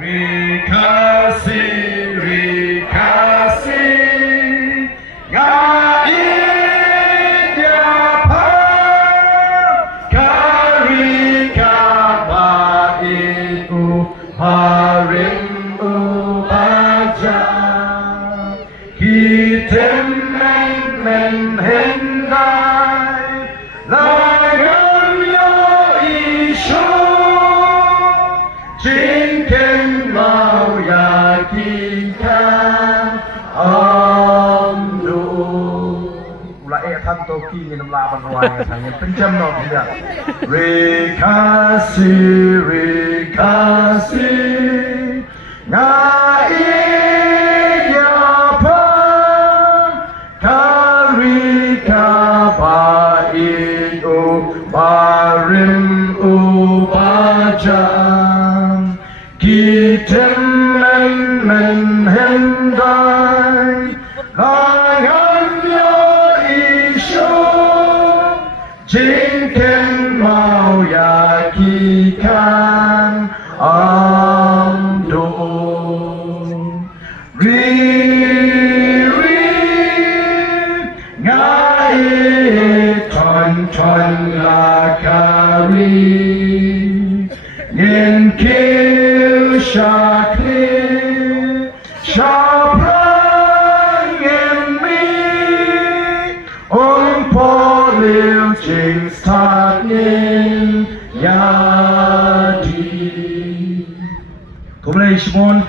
Rikasi, rikasi, ngaidyapa, karikabaiku, harim ubaja, hitem men hendai, lagan yo isyo, Jinken mau yakinkan amdu. Ulai tham toki ni nam la ban wai sang yang pencam no tidak. Rekasi rekasi ngai apa karika baiku barim ubaja. Kitem men hendai layan yo isyo Jinken mau yakikan amdo Riri ngai ton lakari Ngin Shakti, Shaprang in me, Poliu Jings Takin Yadi. Kumulay Shimon.